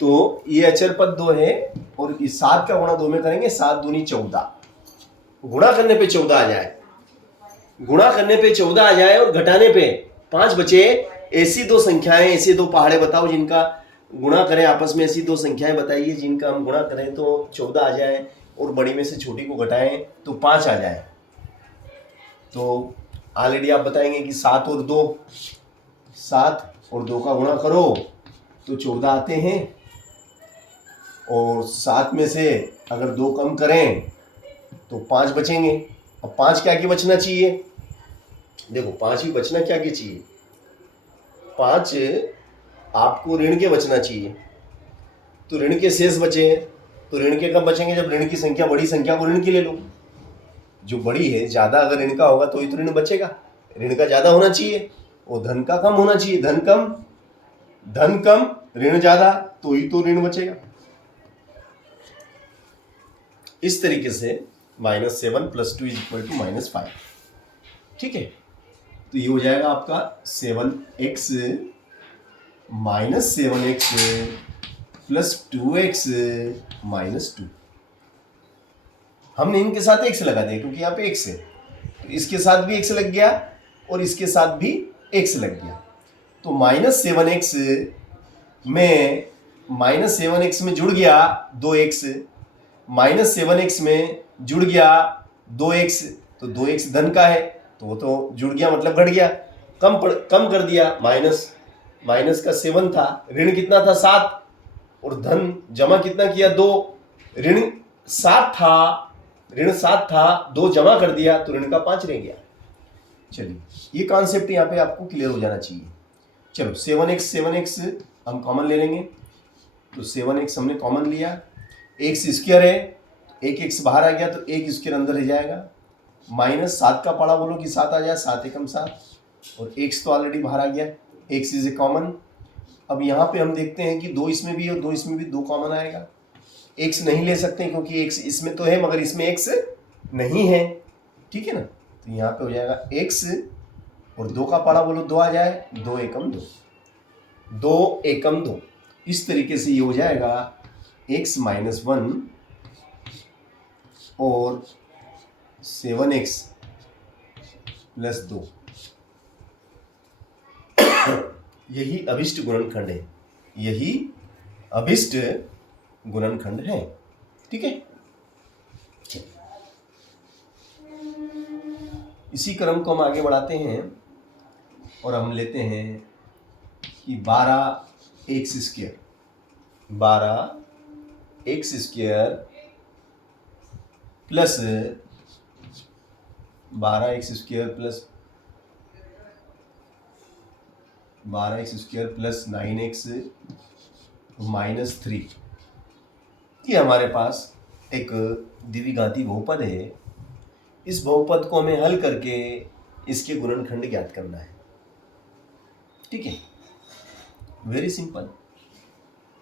तो ये अचर पद 2 है और इस 7 का गुणा 2 में करेंगे, 7 दूनी 14, गुणा करने पे 14 आ जाए, गुणा करने पे 14 आ जाए और घटाने पे 5 बचे। ऐसी दो संख्याएं, ऐसे दो पहाड़े बताओ जिनका गुणा करें आपस में, ऐसी दो संख्याएं बताइए जिनका हम गुणा करें तो 14 आ जाए और बड़ी में से छोटी को घटाएं तो 5 आ जाए। तो ऑलरेडी आप बताएंगे कि 7 और 2, 7 और 2 का गुणा करो तो 14 आते हैं, और 7 में से अगर 2 कम करें तो 5 बचेंगे। अब 5 क्या के बचना चाहिए, देखो 5 ही बचना क्या के चाहिए, 5 आपको ऋण के बचना चाहिए, तो ऋण के शेष बचे, तो ऋण के कब बचेंगे, जब ऋण की संख्या, बड़ी संख्या को ऋण की ले लो, जो बड़ी है ज्यादा अगर ऋण का होगा तो ही तो ऋण बचेगा, ऋण का ज्यादा होना चाहिए और धन का कम होना चाहिए, धन कम ऋण ज्यादा तो ही तो ऋण बचेगा। इस तरीके से -7 + 2 = -5, ठीक है। तो ये हो जाएगा आपका 7x -7x + 2x - 2। हमने इनके साथ x लगा दिया क्योंकि यहाँ पे x है, तो इसके साथ भी x लग गया और इसके साथ भी x लग गया। तो -7x में जुड़ गया 2x, -7x में जुड़ गया 2x, तो 2x धन का है तो वो तो जुड़ गया मतलब घट गया, कम कर दिया, माइनस का 7 था, ऋण कितना था 7, और धन जमा कितना किया 2, ऋण 7 था 2 जमा कर दिया तो ऋण का 5 रह गया। चलिए ये कॉन्सेप्ट यहाँ पे आपको क्लियर हो जाना चाहिए। चलो 7x हम कॉमन ले लेंगे, तो 7x हमने कॉमन लिया, x² है, एक x बाहर आ गया तो एक स्क्वायर अंदर रह जाएगा, -7 का पाड़ा बोलो कि 7 आ जाए, 7 एकम 7, और x तो ऑलरेडी बाहर आ गया, x इज ए कॉमन। अब यहाँ पे हम देखते हैं कि 2 इसमें भी और 2 इसमें भी 2 कॉमन आएगा, x नहीं ले सकते क्योंकि x इसमें तो है मगर इसमें x नहीं है, ठीक है ना। तो यहाँ पे हो जाएगा x और 2 का पाड़ा बोलो 2 आ जाए, 2 एकम 2, 2 एकम 2। इस तरीके से ये हो जाएगा x - 1 और 7x + 2। यही अभिष्ट गुणनखंड है, यही अभिष्ट गुणनखंड है, ठीक है। इसी क्रम को हम आगे बढ़ाते हैं और हम लेते हैं कि 12x² plus 12x² plus 9x - 3। ये हमारे पास एक द्विघाती बहुपद है, इस बहुपद को हमें हल करके इसके गुणनखंड ज्ञात करना है, ठीक है। वेरी सिंपल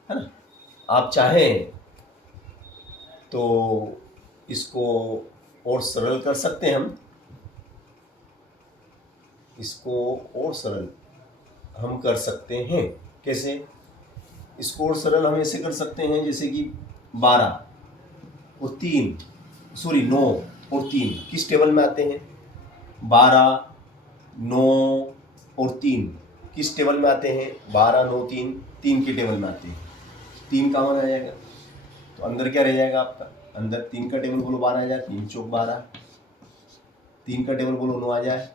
है ना। आप चाहें तो इसको और सरल कर सकते हैं, हम इसको और सरल हम कर सकते हैं। कैसे? इसको और सरल हम ऐसे कर सकते हैं जैसे कि 12 और 3 सॉरी 9 और 3 किस टेबल में आते हैं, 12 9 और 3 किस टेबल में आते हैं, 12 9 3 के टेबल में आते हैं, 3 कॉमन आ जाएगा तो अंदर क्या रह जाएगा आपका, अंदर 3 का टेबल बोलो 12 आ जाए, 3 चौक 12, 3 का टेबल बोलो 9 आ जाए,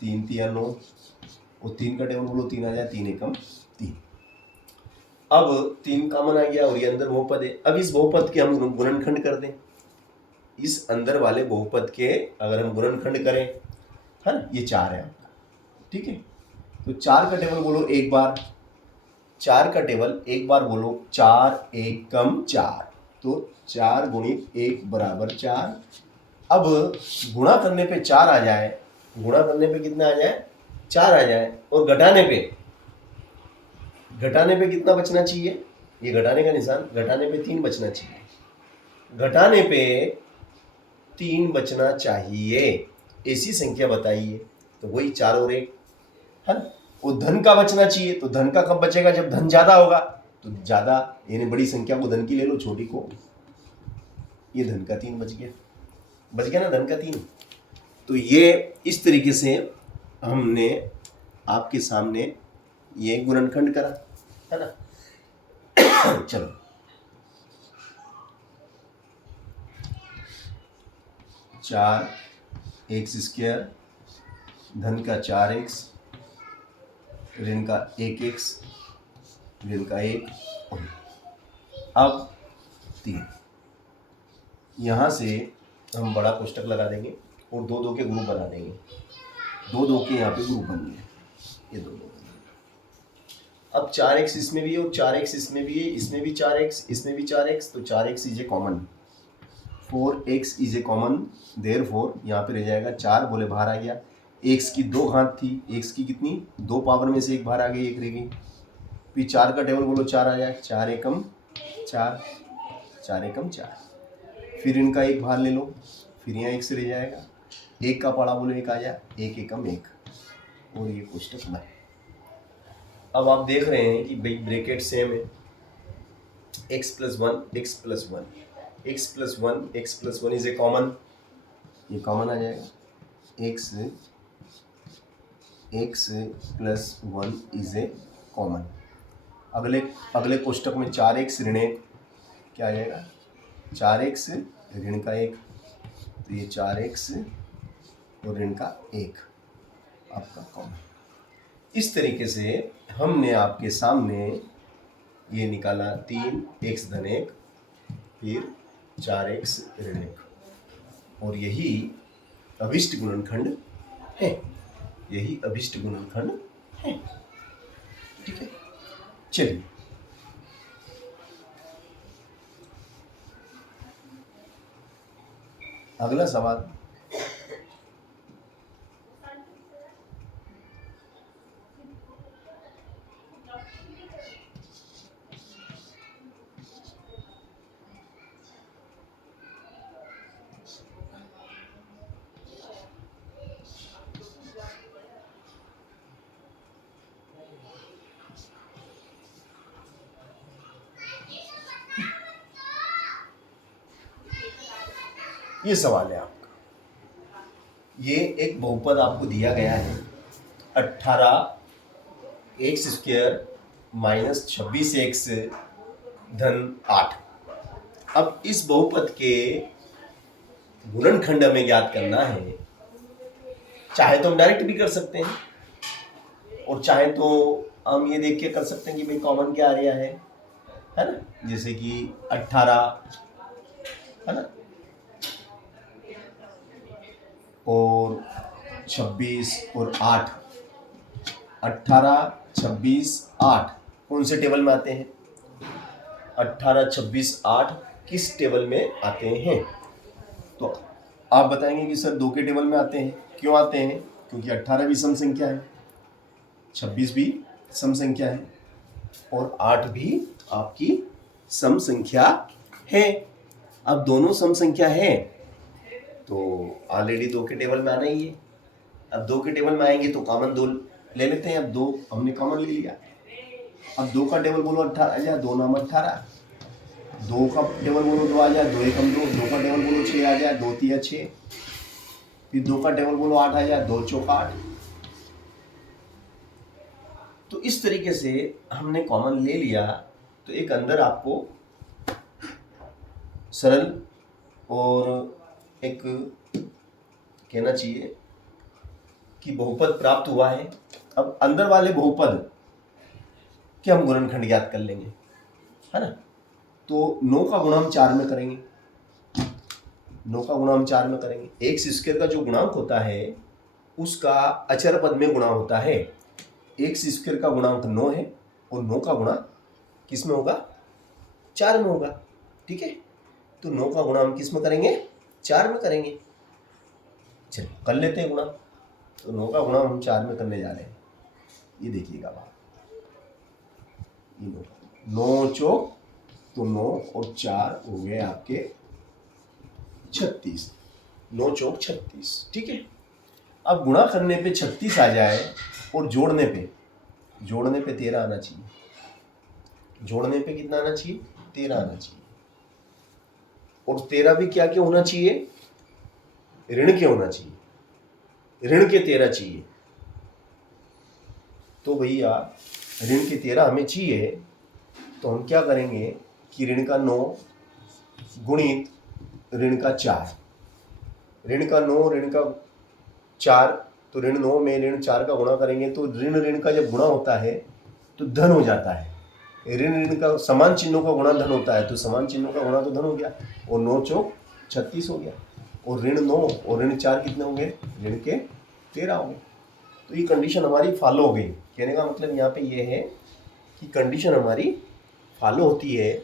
3 3 9, और 3 का टेबल बोलो 3 आ जाए, 3 एकम 3। अब 3 कॉमन आ गया और ये अंदर बहुपद है। अब इस बहुपद के हम गुणनखंड कर दें, इस अंदर वाले बहुपद के अगर हम गुणनखंड करें, है ना, ये 4 है आपका, ठीक है। तो 4 का टेबल बोलो एक बार, 4 का टेबल एक बार बोलो, 4 एकम 4, तो 4 × 1 = 4। अब गुणा करने पे 4 आ जाए, गुणा करने पे कितना आ जाए, 4 आ जाए, और घटाने पे कितना बचना चाहिए, ये घटाने का निशान, घटाने पे 3 बचना चाहिए, घटाने पे 3 बचना चाहिए, ऐसी संख्या बताइए, तो वही 4 और 1 है ना। और धन का बचना चाहिए, तो धन का कब बचेगा, जब धन ज्यादा होगा, तो तो ज़्यादा यानी बड़ी संख्या को धन की ले लो, छोटी को, ये धन का 3 बच गया ना, धन का 3। तो ये इस तरीके से हमने आपके सामने ये गुणनखंड करा, है ना। चलो, चार एक्स स्क्वायर धन का 4x ऋण का 1x ऋण का 1, अब 3। यहाँ से हम बड़ा कोष्टक लगा देंगे और 2 के ग्रुप बना देंगे। 2 के यहाँ पे ग्रुप बन गए, ये 2 बन गए। अब 4x इसमें भी है और 4x इसमें भी है, इसमें भी 4x, इसमें भी 4x, तो 4x is a common, 4x is a common, therefore यहाँ पे रह जाएगा 4, बोले बाहर आ गया। x की 2 घात थी, x की कितनी 2 पावर में से 1 बाहर आ गई, 1 रह गई। फिर 4 का टेबल बोलो 4 आ जाए, 4 एकम 4, 4 एकम 4। फिर इनका 1 बाहर ले लो, फिर यहाँ 1 से रह जाएगा, 1 का पाड़ा बोलो 1 आ जाए, 1 एकम 1, और ये कोष्टक बने। अब आप देख रहे हैं कि भाई ब्रैकेट सेम है, x + 1 x + 1 x + 1 x + 1 is a common, ये कॉमन आ जाएगा, x + 1 इज ए कॉमन। अगले कोष्टक में 4x ऋण 1 क्या आ जाएगा, 4x ऋण का 1, तो ये 4x और ऋण का 1 आपका कॉमन। इस तरीके से हमने आपके सामने ये निकाला 3x धन 1 फिर 4x ऋण 1, और यही अभिष्ट गुणनखंड है, यही अभिष्ट गुणनखंड है। ठीक है, चलिए अगला सवाल। ये सवाल है आपका, ये एक बहुपद आपको दिया गया है 18x² - 26x धन 8। अब इस बहुपद के गुणनखंड हमें ज्ञात करना है। चाहे तो हम डायरेक्ट भी कर सकते हैं और चाहे तो हम ये देख के कर सकते हैं कि भाई कॉमन क्या आ रहा है ना, जैसे कि 18 है ना और 26 और 8, 18 26 8 कौन से टेबल में आते हैं, 18 26 8 किस टेबल में आते हैं? तो आप बताएंगे कि सर 2 के टेबल में आते हैं। क्यों आते हैं? क्योंकि 18 भी सम संख्या है, 26 भी सम संख्या है और 8 भी आपकी सम संख्या है। अब दोनों सम संख्या है तो ऑलरेडी 2 के टेबल में आना ही है। अब 2 के टेबल में आएंगे तो कॉमन 2 ले लेते हैं। अब 2 हमने कॉमन ले लिया। अब 2 का टेबल बोलो 18 आ जाए, 2 नाम 18, 2 का टेबल बोलो 2 आ जाए, 2 एकम 2, 2 का टेबल बोलो 6 आ जाए, 2 तिया 6, फिर 2 का टेबल बोलो 8 आ जाए, 2 चौका 8। तो इस तरीके से हमने कॉमन ले लिया तो एक अंदर आपको सरल और एक कहना चाहिए कि बहुपद प्राप्त हुआ है। अब अंदर वाले बहुपद के हम गुणनखंड ज्ञात कर लेंगे, है ना। तो 9 का गुणा हम 4 में करेंगे, 9 का गुणा हम 4 में करेंगे। x² का जो गुणांक होता है उसका अचर पद में गुणा होता है। x² का गुणांक 9 है और 9 का गुणा किस में होगा, 4 में होगा। ठीक है, तो 9 का गुणा हम किस में करेंगे, 4 में करेंगे। चलिए कर लेते हैं गुणा। तो 9 का गुणा हम 4 में करने जा रहे हैं। ये देखिएगा बात, ये 9 चौक तो 9 और 4 हो गए आपके 36, 9 चौक 36। ठीक है, अब गुणा करने पे 36 आ जाए और जोड़ने पे 13 आना चाहिए। जोड़ने पे कितना आना चाहिए, 13 आना चाहिए। और 13 भी क्या क्या होना चाहिए, ऋण के होना चाहिए, ऋण के 13 चाहिए। तो भैया ऋण के 13 हमें चाहिए, तो हम क्या करेंगे कि ऋण का 9 गुणित ऋण का 4, ऋण का 9 ऋण का 4, तो ऋण 9 में ऋण 4 का गुणा करेंगे तो ऋण ऋण का जब गुणा होता है तो धन हो जाता है। ऋण ऋण का समान चिन्हों का गुणा धन होता है, तो समान चिन्हों का गुणा तो धन हो गया, और 9 चौक 36 हो गया, और ऋण 9 और ऋण 4 कितने होंगे, ऋण के 13 होंगे। तो ये कंडीशन हमारी फॉलो हो गई। कहने का मतलब यहाँ पे ये है कि कंडीशन हमारी फॉलो होती है,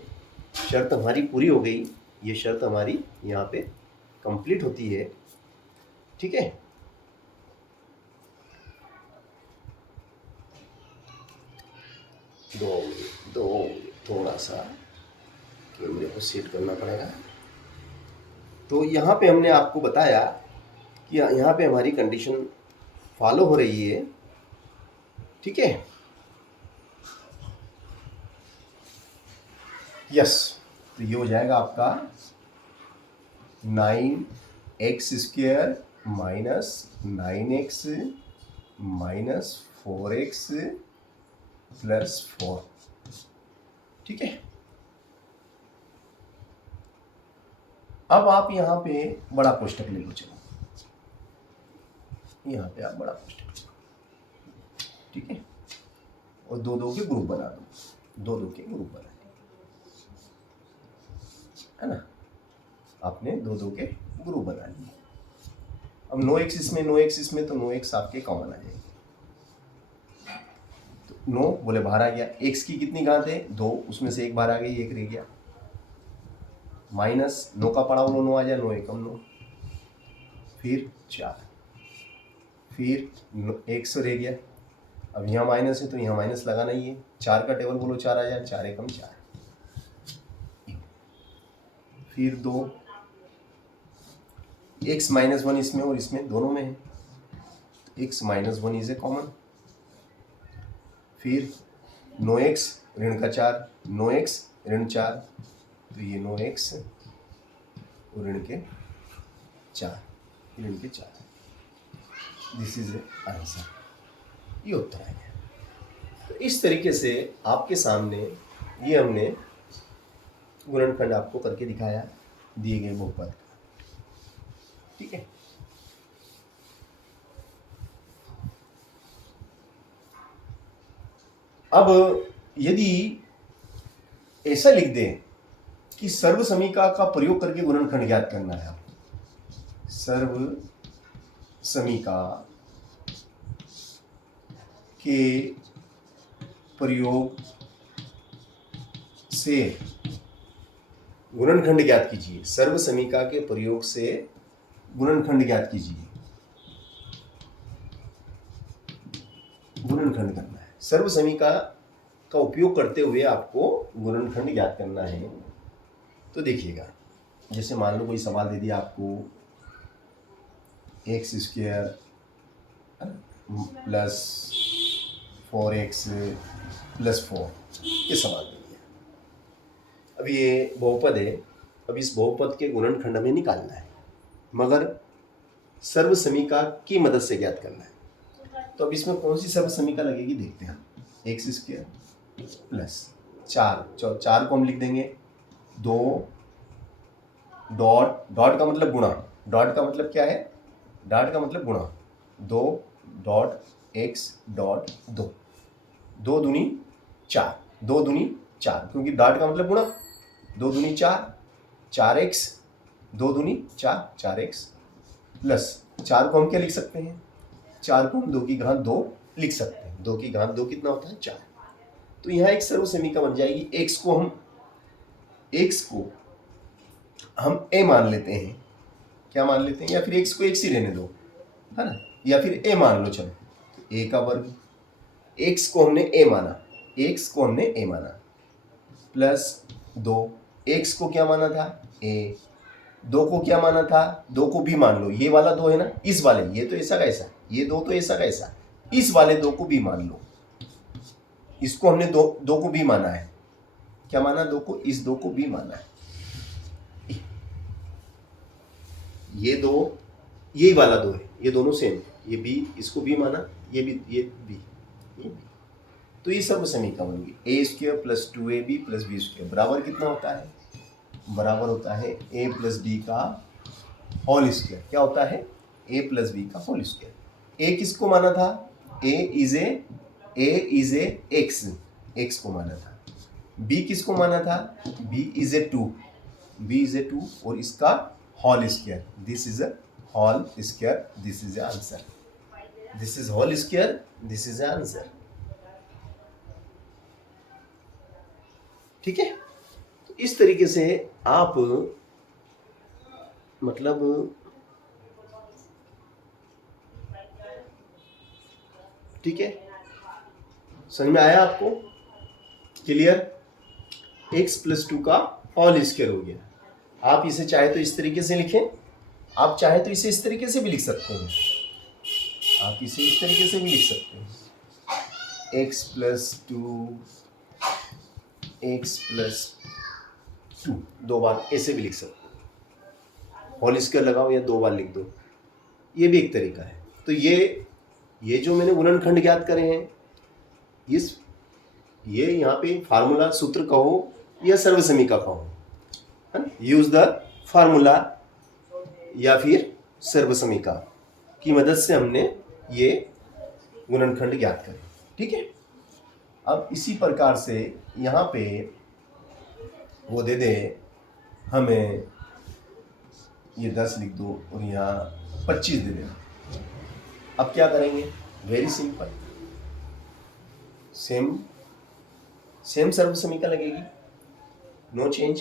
शर्त हमारी पूरी हो गई, ये शर्त हमारी यहाँ पे कंप्लीट होती है। ठीक है, दो थोड़ा सा कैमरे को सेट करना पड़ेगा। तो यहाँ पे हमने आपको बताया कि यहाँ पे हमारी कंडीशन फॉलो हो रही है। ठीक है, यस, तो ये हो जाएगा आपका 9x² minus 9x minus 4x plus 4। ठीक है, अब आप यहाँ पे बड़ा कोष्ठक ले लो। चलो यहाँ पे आप बड़ा कोष्ठक लो, ठीक है, और दो दो के ग्रुप बना दो, दो दो के ग्रुप बना दो, है ना। आपने दो दो के ग्रुप बना लिए। अब 9x इसमें 9x इसमें, तो 9x आपके कॉमन आ जाएगी। तो 9 बोले बाहर आ गया, x की कितनी घात है 2, उसमें से एक बाहर आ गई, एक रह गया, माइनस 9 का पड़ा 9 आ जाए, 9 एकम 9, फिर 4, फिर 100 रह गया। अब यहाँ माइनस है तो यहाँ माइनस लगाना ही है, 4 का टेबल बोलो 4 आ जाए, 4 एकम 4, फिर 2, x माइनस 1 इसमें और इसमें दोनों में है, x minus 1 is a common, फिर 9x ऋण का 4, 9x ऋण 4, तो ये 9x और ऋण के 4, ऋण के 4, दिस इज आंसर, ये उत्तर है। तो इस तरीके से आपके सामने ये हमने गुणनखंड आपको करके दिखाया दिए गए बहुपद का। ठीक है, अब यदि ऐसा लिख दें कि सर्व समीका का प्रयोग करके गुणनखंड ज्ञात करना है आपको, सर्व समीका के प्रयोग से गुणनखंड ज्ञात कीजिए, सर्व समीका के प्रयोग से गुणनखंड ज्ञात कीजिए, गुणनखंड करना है, सर्व समीका का उपयोग करते हुए आपको गुणनखंड ज्ञात करना है। तो देखिएगा, जैसे मान लो कोई सवाल दे दिया आपको x² प्लस 4x प्लस 4, ये सवाल दे दिया। अब ये बहुपद है, अब इस बहुपद के गुणनखंड में निकालना है, मगर सर्व समीका की मदद से ज्ञात करना है। तो अब इसमें कौन सी सर्व समीका लगेगी देखते हैं। x² प्लस 4 को हम लिख देंगे 2 डॉट का मतलब गुणा, डॉट का मतलब क्या है, डॉट का मतलब गुणा, 2 डॉट x डॉट 2, 2 दूनी 4, 2 दूनी 4, क्योंकि डॉट का मतलब गुणा, 2 दूनी 4, 4x, 2 दूनी 4, 4x प्लस 4 को हम क्या लिख सकते हैं, 4 को हम 2 की घात 2 लिख सकते हैं, 2 की घात 2 कितना होता है 4। तो यहाँ एक सर्व समीका बन जाएगी। x को हम a मान लेते हैं, क्या मान लेते हैं, या फिर x को x ही रहने दो, है ना, या फिर a मान लो। चलो, a का वर्ग, x को हमने a माना, प्लस 2, x को क्या माना था a, 2 को क्या माना था, 2 को भी मान लो, ये वाला 2 है ना, इस वाले, ये तो ऐसा का ऐसा, ये 2 तो ऐसा का ऐसा, इस वाले 2 को भी मान लो, इसको हमने 2 को भी माना है, क्या माना दो को, इस दो को बी माना है। ये दो, यही वाला दो है, ये दोनों सेम है, ये बी, इसको बी माना, ये भी, ये बी, ये बी। तो ये सर्व समीकरण बन गई A square plus 2ab plus B square बराबर कितना होता है, बराबर होता है ए प्लस बी का होल स्क्वायर। क्या होता है, ए प्लस बी का होल स्क्वायर। ए किसको माना था, A is a X, X को माना था। बी किसको माना था, B is a 2, B is a 2 और इसका whole square, this is a whole square, this is answer, this is whole square, this is answer. ठीक है, तो इस तरीके से आप मतलब ठीक है, समझ में आया आपको, क्लियर। x प्लस 2 का होल स्क्वायर हो गया। आप इसे चाहे तो इस तरीके से लिखें, आप चाहे तो इसे इस तरीके से भी लिख सकते हैं, आप इसे इस तरीके से भी लिख सकते हैं, x प्लस 2, x प्लस 2, दो बार ऐसे भी लिख सकते हो, होल स्क्वायर लगाओ या दो बार लिख दो, ये भी एक तरीका है। तो ये जो मैंने गुणनखंड ज्ञात करे हैं, ये यहाँ पे फार्मूला सूत्र कहो या सर्वसमीका कहो, है ना, यूज द फार्मूला या फिर सर्वसमीका की मदद से हमने ये गुणनखंड ज्ञात करे। ठीक है, अब इसी प्रकार से यहाँ पे वो दे दे हमें, ये 10 लिख दो और यहाँ 25 दे दे। अब क्या करेंगे, वेरी सिंपल, सेम सर्व समीका लगेगी, नो चेंज,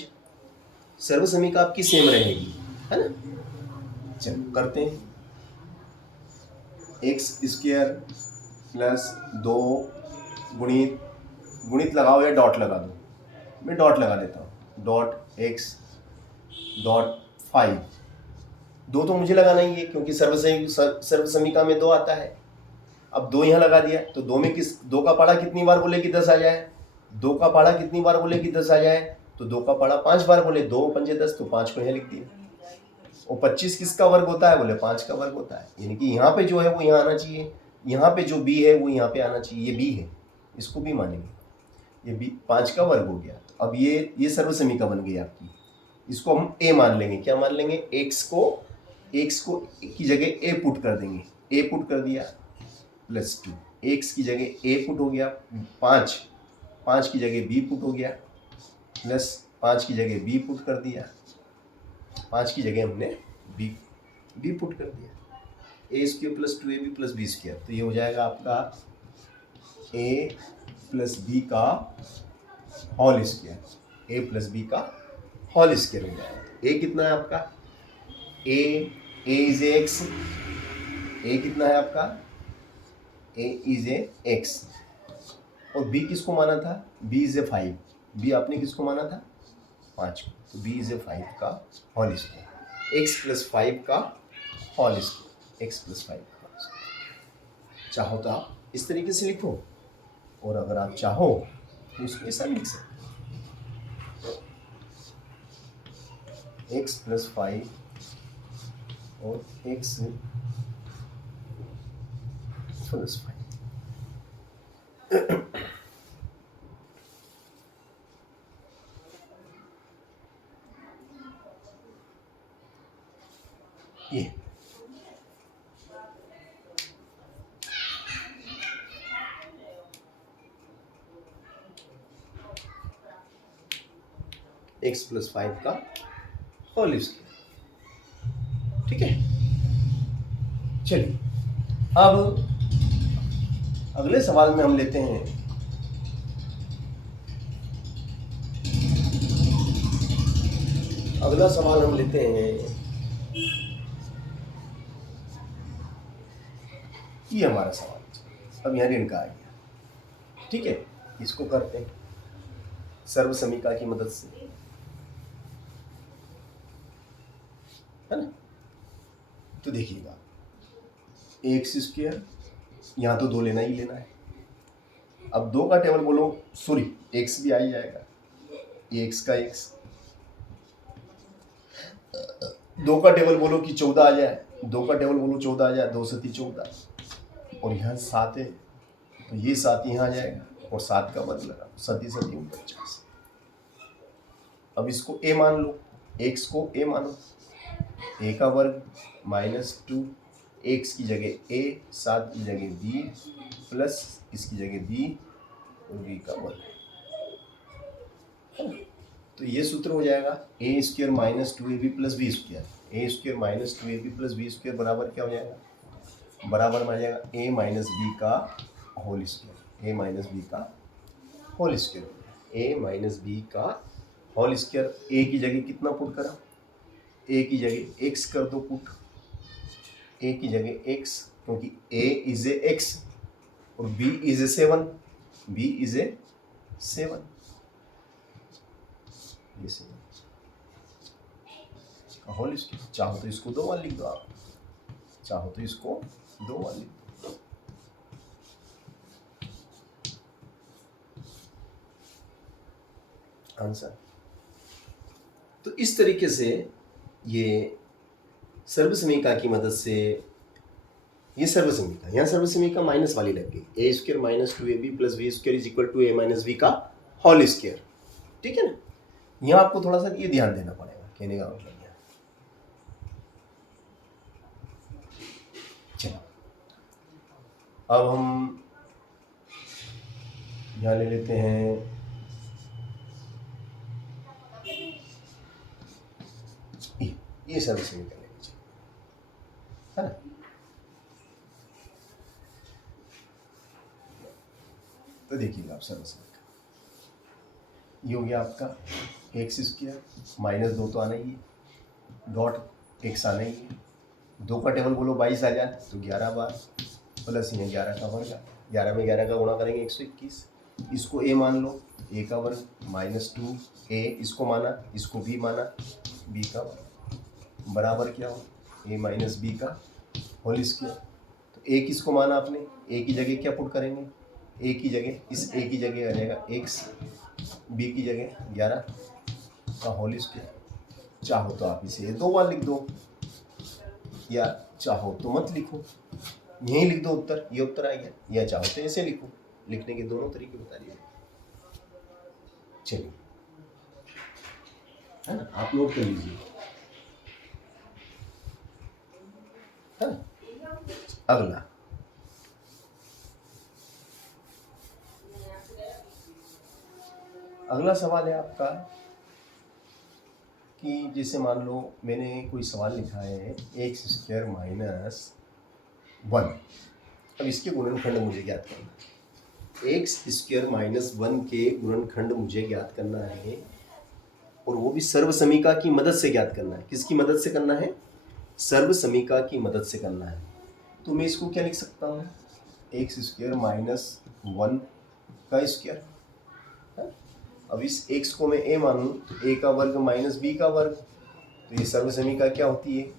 सर्व समीका आपकी सेम रहेगी, है ना। चलो करते हैं, एक्स स्क्वायर प्लस 2 गुणित लगाओ या डॉट लगा दो, मैं डॉट लगा देता हूँ, डॉट एक्स डॉट 5, दो तो मुझे लगाना ही है क्योंकि सर्व समीका में 2 आता है। अब 2 यहाँ लगा दिया तो 2 में किस, 2 का पाड़ा कितनी बार बोले कि 10 आ जाए, 2 का पाड़ा कितनी बार बोले कि 10 आ जाए, तो 2 का पाड़ा 5 बार बोले, 2 पंजे 10, तो 5 को यहाँ लिख दिया। और 25 किसका वर्ग होता है, बोले 5 का वर्ग होता है, यानी कि यहाँ पे जो है वो यहाँ आना चाहिए, यहाँ पे जो b है वो यहाँ पे आना चाहिए, ये b है, इसको भी मानेंगे, ये b 5 का वर्ग हो गया। तो अब ये सर्व समीका बन गई आपकी, इसको हम a मान लेंगे, क्या मान लेंगे, x को की जगह a पुट कर देंगे, a पुट कर दिया प्लस 2, x की जगह a पुट हो गया 5 की जगह b पुट हो गया प्लस 5 की जगह b पुट कर दिया, 5 की जगह हमने b पुट कर दिया, a square plus 2ab plus B square, तो ये हो जाएगा आपका a प्लस बी का whole square, a plus B का होल स्क्वायर हो जाएगा। a कितना है आपका, a इज एक्स, a कितना है आपका, a इज ए एक्स, और b किसको माना था, b इज ए 5, b आपने किसको माना था 5 को, तो b इज ए 5 का होल स्क्वायर, x प्लस 5 का होल स्क्वायर, x प्लस 5 का होल स्क्वायर। चाहो तो आप इस तरीके से लिखो, और अगर आप चाहो तो इसको ऐसा लिख सकते हो, x प्लस 5 और x प्लस 5, ये x प्लस 5 का होल स्क्वायर। ठीक है, चलिए अब अगले सवाल में हम लेते हैं अगला सवाल हम लेते हैं, ये हमारा सवाल अब यहाँ ऋण का आ गया। ठीक है, इसको करते हैं सर्व समीका की मदद से, है ना। तो देखिएगा एक्स स्क्वायर, यहाँ तो 2 लेना ही लेना है, अब 2 का टेबल बोलो, सॉरी x भी आ ही जाएगा, ये x का x, 2 का टेबल बोलो कि 14 आ जाए, 2 का टेबल बोलो 14 आ जाए, 2 सती 14 और यहाँ 7 है तो ये 7 यहाँ आ जाएगा और 7 का वर्ग लगा, सती 49। अब इसको a मान लो, x को a मानो, a का वर्ग -2, x की जगह a, 7 की जगह b प्लस इसकी जगह b और b का वर्ग। तो ये सूत्र हो जाएगा a square -2ab plus B square, a square -2ab plus B square बराबर क्या हो जाएगा, बराबर में आ जाएगा a माइनस बी का whole square, a minus B का whole square, a minus B का होल स्क्वायर। a की जगह कितना पुट करा, a की जगह x कर दो पुट, a की जगह x, क्योंकि a इज ए x और b is a 7, b is a 7, ये 7 होल स्क्वायर। चाहो तो इसको 2 बार लिख दो आप, चाहो तो इसको 2 बार लिख दो। आंसर। तो इस तरीके से ये सर्वसमीका की मदद से, ये सर्वसमीका, यहाँ सर्वसमीका माइनस वाली लग गई, A square -2ab plus B square is equal to a minus B का होल स्क्वायर, ठीक है ना। यहाँ आपको थोड़ा सा ये ध्यान देना पड़ेगा, कहने का मतलब यह। चलो अब हम यहाँ ले लेते हैं ये सर्वसमीका लेनी चाहिए, है ना। तो देखिएगा आप सर्वसमीका, ये हो गया आपका एक्स स्क्वायर -2 तो आना ही है, डॉट एक्स आना ही है, 2 का टेबल बोलो 22 आ जाए तो 11 बार प्लस यहाँ 11 का वर्ग, 11 में 11 का गुणा करेंगे 121, इसको a मान लो, a का वर्ग -2a, इसको माना, इसको b माना, b का वर्ग बराबर क्या हो a माइनस बी का होल स्क्वायर। तो a किसको माना आपने, a की जगह क्या पुट करेंगे, a की जगह, इस a की जगह आ जाएगा x, b की जगह 11 का होल स्क्वायर। चाहो तो आप इसे 2 बार लिख दो या चाहो तो मत लिखो, यहीं लिख दो उत्तर, ये उत्तर आ गया, या चाहो तो ऐसे लिखो, लिखने के दोनों तरीके बता दिए। चलिए, है ना, आप नोट कर लीजिए, है ना। अगला अगला सवाल है आपका कि जैसे मान लो मैंने कोई सवाल लिखा है एक्स स्क्वायर -1, अब इसके गुणनखंड मुझे ज्ञात करना है, एक्स स्क्वायर -1 के गुणनखंड मुझे ज्ञात करना है और वो भी सर्वसमीका की मदद से ज्ञात करना है। किसकी मदद से करना है, सर्वसमीका की मदद से करना है। तो मैं इसको क्या लिख सकता हूँ, एक्स स्क्वायर -1 का स्क्वायर। अब इस x को मैं a मानूं तो a का वर्ग माइनस b का वर्ग, तो ये सर्वसमीका क्या होती है,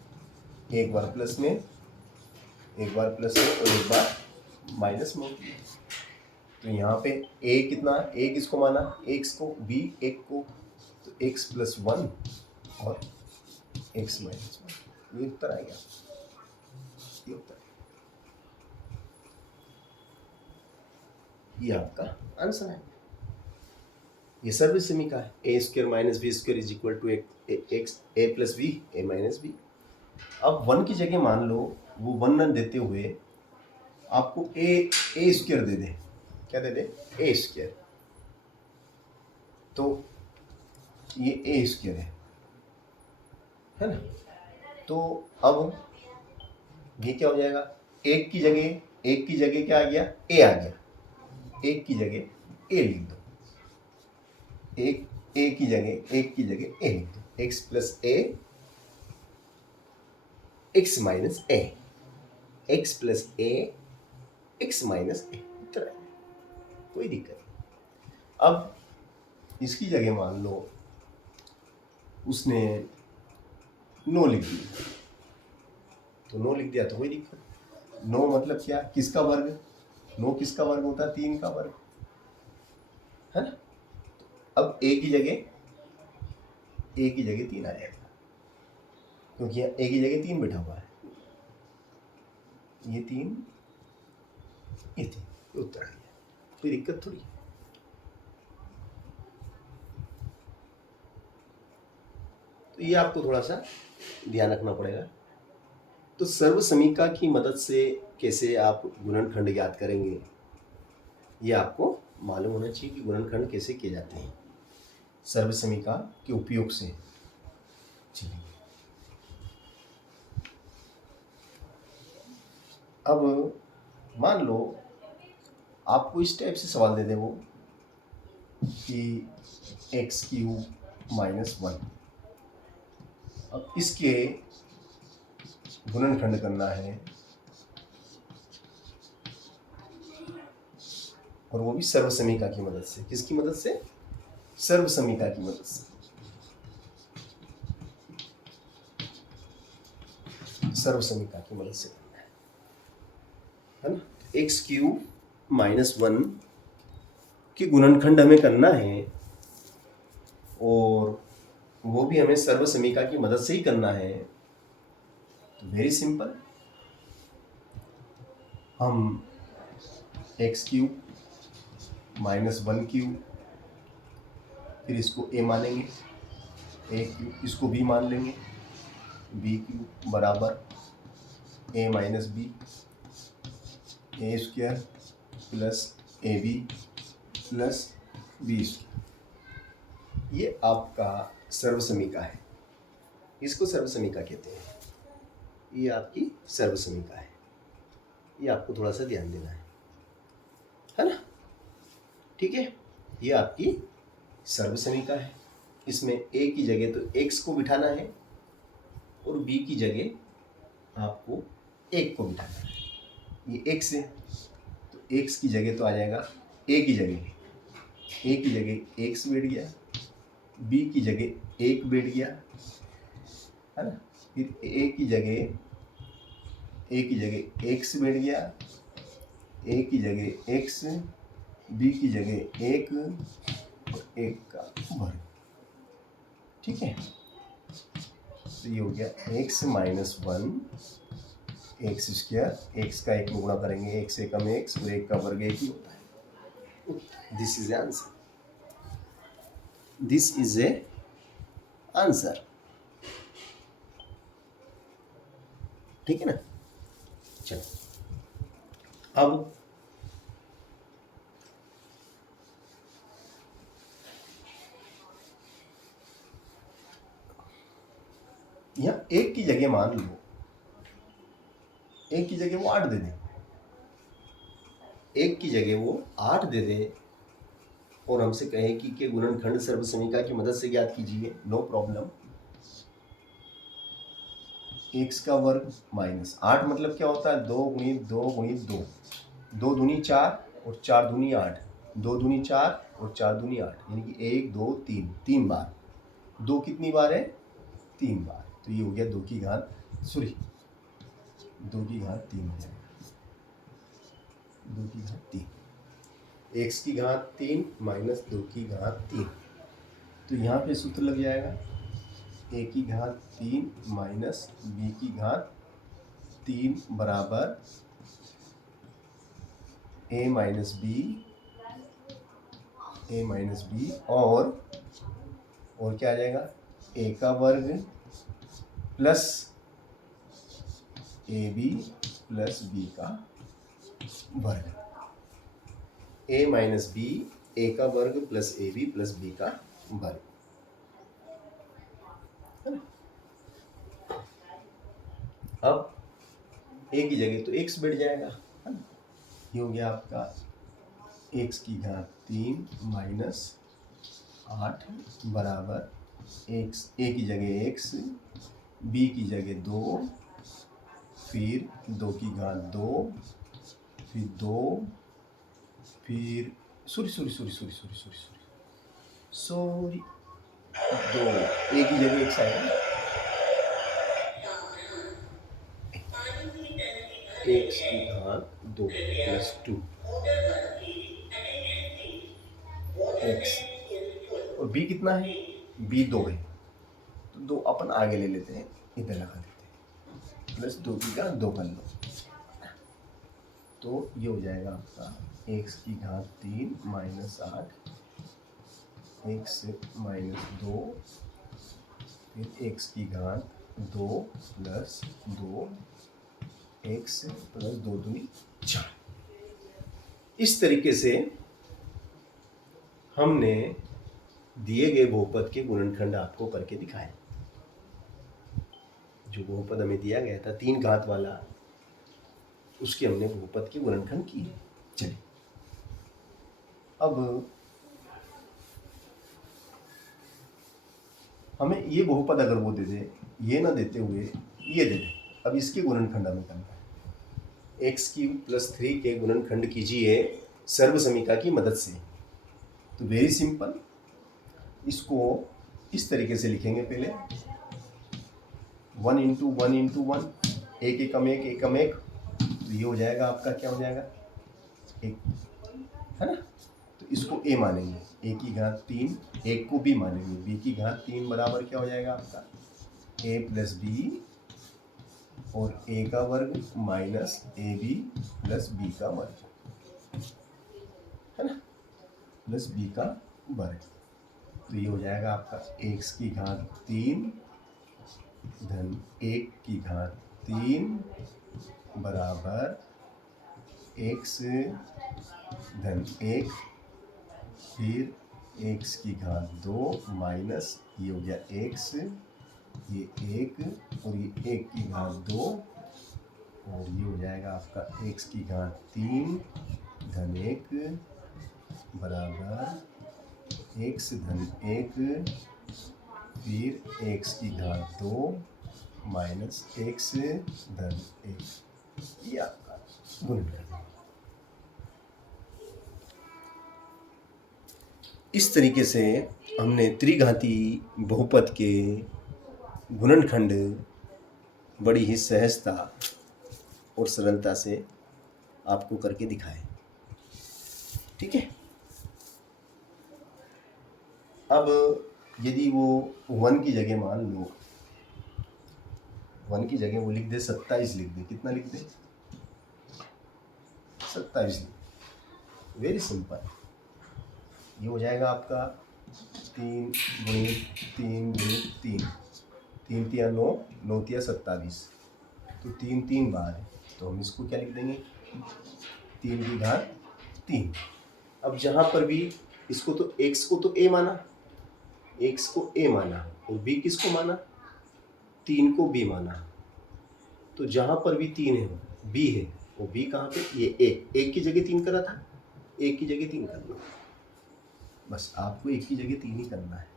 एक बार प्लस में, एक बार प्लस में और एक बार माइनस में होती है। तो यहाँ पे a कितना, a किसको माना, x को, b एक को, तो x + 1 और x - 1, ये उत्तर आएगा, ये उत्तर, ये आपका आंसर है। ये सर्वसमीका है, a square minus B square is equal to X a plus B a minus B. अब 1 की जगह मान लो वो 1 न देते हुए आपको a स्क्वायर दे दे, क्या दे दे, a स्क्वायर, तो ये a स्क्वायर है ना। तो अब ये क्या हो जाएगा, एक की जगह क्या आ गया, a आ गया, एक की जगह a लिख दो, एक की जगह a लिख दो, x + a x - a, x + a x - a, उत्तर है, कोई दिक्कत नहीं। अब इसकी जगह मान लो उसने 9 लिख दिया, तो 9 लिख दिया तो कोई दिक्कत, 9 मतलब क्या, किसका वर्ग, 9 किसका वर्ग होता है, 3 का वर्ग, है ना। अब a की जगह ए की जगह 3 आ जाएगा, क्योंकि यहाँ ए की जगह 3 बैठा हुआ है। ये 3, ये 3, उत्तर आ गया, कोई दिक्कत थोड़ी। तो ये आपको थोड़ा सा ध्यान रखना पड़ेगा। तो सर्व समीका की मदद से कैसे आप गुणनखंड ज्ञात करेंगे, ये आपको मालूम होना चाहिए कि गुणनखंड कैसे किए जाते हैं सर्व समीका के उपयोग से। चलिए अब मान लो आपको इस टाइप से सवाल दे दे वो कि x³ - 1, अब इसके गुणनखंड करना है, और वो भी सर्व समीका की मदद से। किसकी मदद से? सर्व समीका की मदद से। सर्व समीका की मदद से करना है ना। x³ - 1 की गुणनखंड हमें करना है, और वो भी हमें सर्व समीका की मदद से ही करना है। तो वेरी सिंपल, हम x³ - 1³ फिर इसको a मानेंगे, a³ इसको b मान लेंगे, b³ बराबर a - b, a² plus ab plus b²। ये आपका सर्व समीका है, इसको सर्व समीका कहते हैं। ये आपकी सर्व समीका है, ये आपको थोड़ा सा ध्यान देना है ना। ठीक है, ये आपकी सर्व समीका है। इसमें a की जगह तो x को बिठाना है, और b की जगह आपको 1 को बिठाना है। ये x है, तो x की जगह तो आ जाएगा a की जगह, a की जगह x बैठ गया, b की जगह 1 बैठ गया, है ना। फिर a की जगह x बैठ गया, a की जगह x, b की जगह 1 और 1 का वर्ग। ठीक है, तो ये हो गया x - 1 x², x का 1 में गुणा करेंगे, x से कम x, और 1 का वर्ग 1 ही होता है। This is answer, this is A answer. ठीक है ना। चलो अब यहाँ 1 की जगह मान लो, 1 की जगह वो 8 दे दे, 1 की जगह वो 8 दे दे, और हमसे कहे कि गुणनखंड सर्व समीका की मदद से ज्ञात कीजिए। No problem. x का वर्ग माइनस 8 मतलब क्या होता है? 2 गुणित 2 गुणित 2, 2 दूनी 4 और 4 दूनी 8, 2 दूनी 4 और 4 दूनी 8, यानी कि 1 2 3, 3 बार। 2 कितनी बार है? 3 बार। तो ये हो गया 2 की घात 3 हो जाएगा, 2 की घात 3, x की घात 3 माइनस 2 की घात 3। तो यहाँ पे सूत्र लग जाएगा a की घात 3 माइनस b की घात 3 बराबर a माइनस b, और क्या आ जाएगा? a का वर्ग प्लस ab प्लस b का वर्ग। a माइनस b, a का वर्ग प्लस ab प्लस b का वर्ग, है ना। अब a की जगह तो x बैठ जाएगा, है ना। ये हो गया आपका x की घात 3 माइनस 8 बराबर x, a की जगह x, b की जगह 2, फिर 2 की घात 2, फिर 2, फिर सॉरी 2, a की जगह x आएगा, x की घात 2 प्लस 2 x, और b कितना है? b 2 है, तो 2 अपन आगे ले लेते हैं, इधर लगा देते हैं, प्लस 2 की घात 2 कर लो, तो ये हो जाएगा आपका x की घात 3 माइनस 8 x माइनस 2 फिर x की घात 2 प्लस 2 x प्लस 2 दूनी 4। इस तरीके से हमने दिए गए बहुपद के गुणनखंड आपको करके दिखाए। जो बहुपद हमें दिया गया था 3 घात वाला, उसके हमने बहुपद के गुणनखंड किए। चलिए अब हमें ये बहुपद अगर वो दे दे, ये ना देते हुए ये दे दे, अब इसके गुणनखंड हमें करना है। एक्स क्यूब प्लस 3 के गुणनखंड कीजिए सर्वसमीका की मदद से। तो वेरी सिंपल, इसको इस तरीके से लिखेंगे। पहले 1 इंटू 1 इंटू 1, एक एकम एक एकम एक, तो ये हो जाएगा आपका, क्या हो जाएगा, एक, है ना। तो इसको a मानेंगे, a की घात 3, एक को b मानेंगे, b की घात 3 बराबर क्या हो जाएगा आपका, a प्लस बी, और a का वर्ग minus A B plus B का वर्ग, है ना, प्लस b का वर्ग। तो ये हो जाएगा आपका x की घात 3 धन 1 की घात 3 बराबर x धन 1 फिर x की घात 2 माइनस ये हो गया x, ये 1 और ये 1 की घात 2, और ये हो जाएगा आपका x की घात 3 धन 1 बराबर x धन 1 फिर x की घात 2 माइनस x धन 1, ये आपका गुणनखंड। इस तरीके से हमने त्रिघाती बहुपद के गुणनखंड बड़ी ही सहजता और सरलता से आपको करके दिखाए। ठीक है। अब यदि वो 1 की जगह मान लो, 1 की जगह वो लिख दे 27 लिख दे, कितना लिख दे, 27 लिख दे। वेरी सिंपल, ये हो जाएगा आपका 3 गुणित 3 गुणित 3, 3 तिया 9, 9 तिया 27, तो 3 3 बार है, तो हम इसको क्या लिख देंगे, 3 की घात 3। अब जहाँ पर भी इसको तो x को तो a माना, x को a माना, और b किसको माना, 3 को b माना, तो जहाँ पर भी 3 है b है, वो b कहाँ पे, ये 1 की जगह 3 करा था, 1 की जगह 3 करना, बस आपको 1 की जगह 3 ही करना है।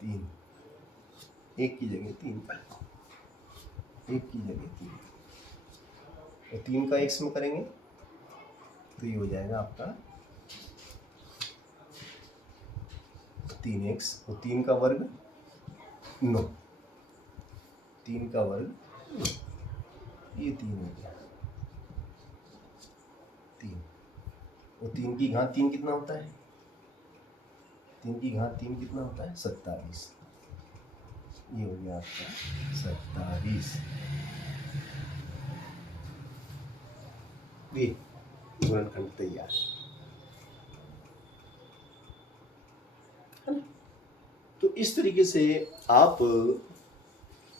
तीन, 1 की जगह 3 कर, 1 की जगह 3, और 3 का x में करेंगे तो ये हो जाएगा आपका 3x, और 3 का वर्ग 9, 3 का वर्ग 9, ये 3 हो गया 3, और 3 की घात 3 कितना होता है, 3 की घात 3 कितना होता है, 27, ये हो गया आपका 27। ये गुणनखंड तैयार है ना। तो इस तरीके से आप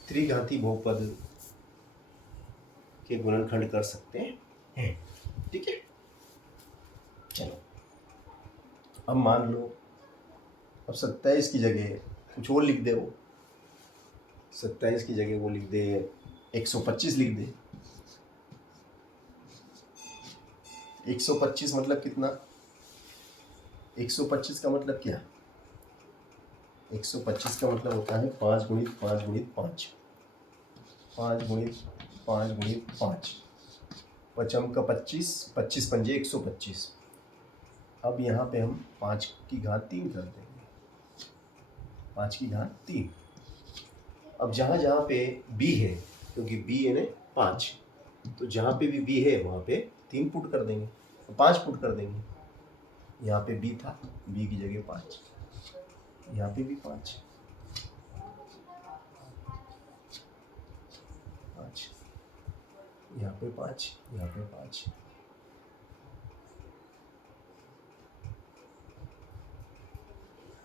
त्रिघाती बहुपद के गुणनखंड कर सकते हैं। ठीक है। चलो अब मान लो, अब 27 की जगह कुछ और लिख दे, वो 27 की जगह वो लिख दे 125 लिख दे। 125 मतलब कितना, 125 का मतलब क्या, 125 का मतलब होता है 5 गुणित 5 गुणित 5, 5 गुणित 5 गुणित 5, पचम का 25, 25 पंजे 125। अब यहाँ पे हम 5 की घात 3 कर देंगे, 5 की घात 3। अब जहाँ जहाँ पे b है, क्योंकि b है ना 5, तो जहाँ पे भी b है वहाँ पे 3 पुट कर देंगे, तो 5 पुट कर देंगे। यहाँ पे b था, b की जगह 5, यहाँ पे भी 5, 5, यहाँ पे 5, यहाँ पे 5,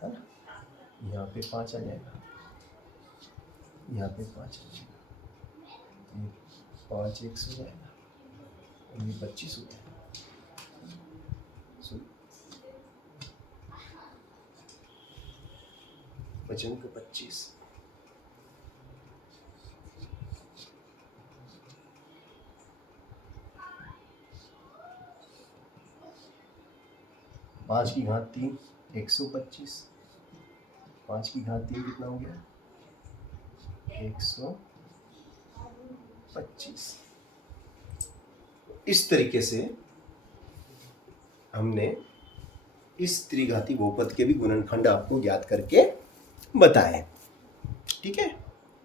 है ना, यहाँ पे 5 आ जाएगा, यहाँ पे 5 आ जाएगा, ये 5 x हो जाएगा और ये 25 हो जाएगा। बचन को 25, पाँच की घात 3 125, 5 की घात 3 कितना हो गया 125। इस तरीके से हमने इस त्रिघाती बहुपद के भी गुणनखंड आपको ज्ञात करके बताए। ठीक है।